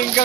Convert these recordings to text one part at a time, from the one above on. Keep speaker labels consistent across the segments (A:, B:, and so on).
A: ఇంకా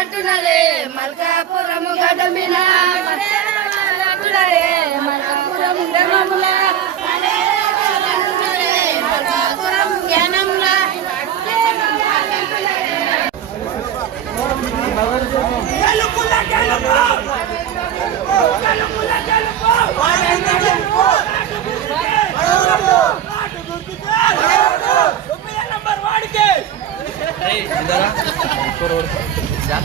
B: అంటున్నదే. మల్కాపురం గడ్డ మీద करोड. जात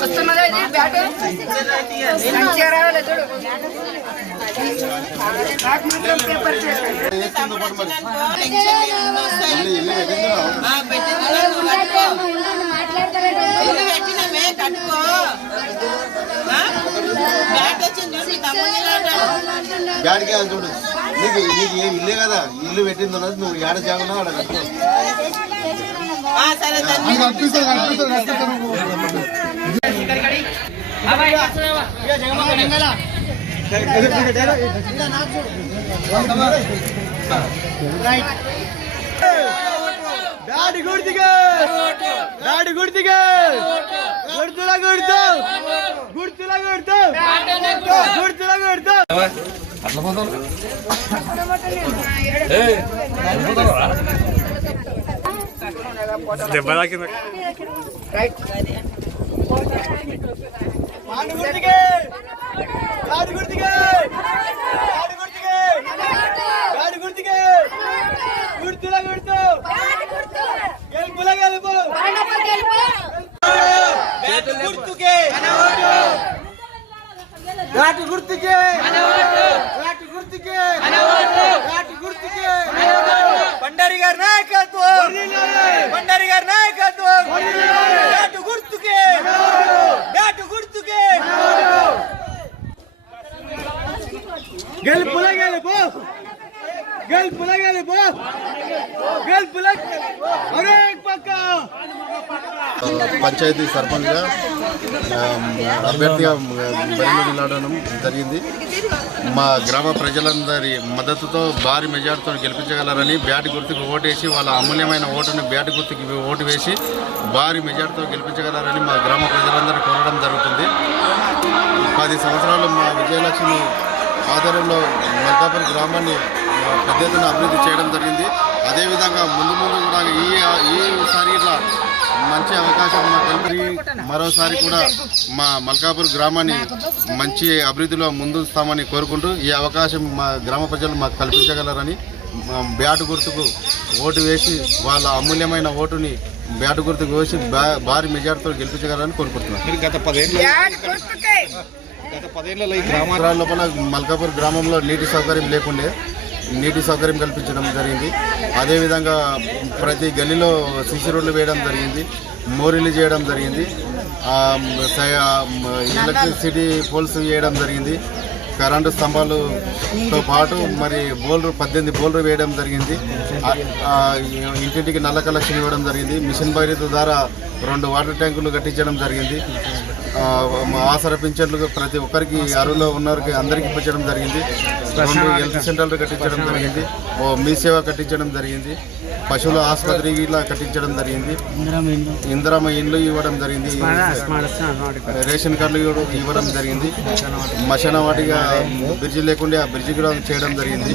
B: వస్తున్నదా ఇది బ్యాట్ మంచిగా రావాలి చూడు నాకు మాత్రం పేపర్
C: ఇల్లు పెట్టినమే కట్టుకో బ్యాట్ వచ్చింది మీ
D: బ్యాడ్కి చూడు నీకు నీకు ఏం ఇల్లే కదా. ఇల్లు పెట్టింది ఉన్నది నువ్వు ఏడ జాగున్నా ఆడ కట్టుకో.
A: డాడి గుర్తిగా డాడి గుర్తిగా గుర్తులా గుర్తు గుర్తులా గుర్తు గుర్తులా గుర్తు
E: దెబ్బ తాకింది
A: డాడి గుర్తిగా డాడి గుర్తిగా డాడి గుర్తిగా డాడి గుర్తిగా గుర్తులా గుర్తు గెలుపులా గెలుపు బ్యాట్ గుర్తుకే బ్యాట్ గుర్తుకే బ్యాట్ గుర్తుకే బండారి గారి నాయకత్వం బండారి గారి నాయకత్వం బ్యాట్ గుర్తుకే బ్యాట్ గుర్తుకే గెలుపుల గెలుపు గెలుపుల గెలుపు గెలుపుల ఒరే పక్క
D: పంచాయతీ సర్పంచ్గా అభ్యర్థిగా బరిలో నిలవడం జరిగింది. మా గ్రామ ప్రజలందరి మద్దతుతో భారీ మెజార్టీతో గెలిపించగలరని బ్యాట్ గుర్తుకు ఓటేసి వాళ్ళ అమూల్యమైన ఓటును బ్యాట్ గుర్తుకి ఓటు వేసి భారీ మెజార్టీతో గెలిపించగలరని మా గ్రామ ప్రజలందరూ కోరడం జరుగుతుంది. పది సంవత్సరాలు మా విజయలక్ష్మి ఆధ్వర్యంలో మల్కాపురం గ్రామాన్ని పెద్ద ఎత్తున అభివృద్ధి చేయడం జరిగింది. అదేవిధంగా ముందు ముందు కూడా ఈ ఈసారి ఇట్లా మంచి అవకాశం మాకు కలిపి మరోసారి కూడా మా మల్కాపూర్ గ్రామాన్ని మంచి అభివృద్ధిలో ముందుస్తామని కోరుకుంటూ ఈ అవకాశం మా గ్రామ ప్రజలు మాకు కల్పించగలరని బ్యాటు గుర్తుకు ఓటు వేసి వాళ్ళ అమూల్యమైన ఓటుని బ్యాటు గుర్తుకు వేసి బా- భారీ మెజార్టీతో గెలిపించగలరని కోరుకుంటున్నాను
E: మీరు గత పదేళ్ళ గత పదేళ్ళలో ఈ గ్రామ
D: గ్రామాల లోపల మల్కాపూర్ గ్రామంలో నీటి సౌకర్యం లేకుండే నీటి సౌకర్యం కల్పించడం జరిగింది. అదేవిధంగా ప్రతి గల్లీలో సిసి రోడ్లు వేయడం జరిగింది. మోరీలు చేయడం జరిగింది. ఎలక్ట్రిసిటీ పోల్స్ వేయడం జరిగింది. కరెంటు స్తంభాలతో పాటు మరి బోల్రు పద్దెనిమిది బోల్రు వేయడం జరిగింది. ఇంటింటికి నల్ల కలెక్షన్ ఇవ్వడం జరిగింది. మిషన్ భగీరథ ద్వారా రెండు వాటర్ ట్యాంకులు కట్టించడం జరిగింది. ఆసర పింఛన్లు ప్రతి ఒక్కరికి అరువులో ఉన్నవారికి అందరికీ ఇప్పించడం జరిగింది. రెండు హెల్త్ సెంటర్లు కట్టించడం జరిగింది. ఓ మీ సేవ కట్టించడం జరిగింది. పశువుల ఆసుపత్రి ఇలా కట్టించడం జరిగింది. ఇందిరమ్మ ఇండ్లు ఇవ్వడం జరిగింది. రేషన్ కార్డులు ఇవ్వడం- జరిగింది. మశాన వాటిగా బ్రిడ్జి లేకుండా ఆ బ్రిడ్జి కూడా చేయడం జరిగింది.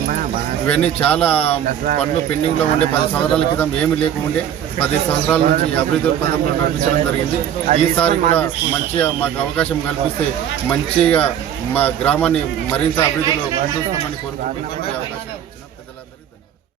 D: ఇవన్నీ చాలా పనులు పెండింగ్లో ఉండే. పది సంవత్సరాల క్రితం ఏమి లేకుండే. పది సంవత్సరాల నుంచి అభివృద్ధి పథకంలో నడిపించడం జరిగింది. ఈసారి కూడా మంచిగా మాకు అవకాశం కల్పిస్తే మంచిగా మా గ్రామాన్ని మరింత అభివృద్ధిలో ముందుస్తామని కోరుకుంటున్నాం. అవకాశం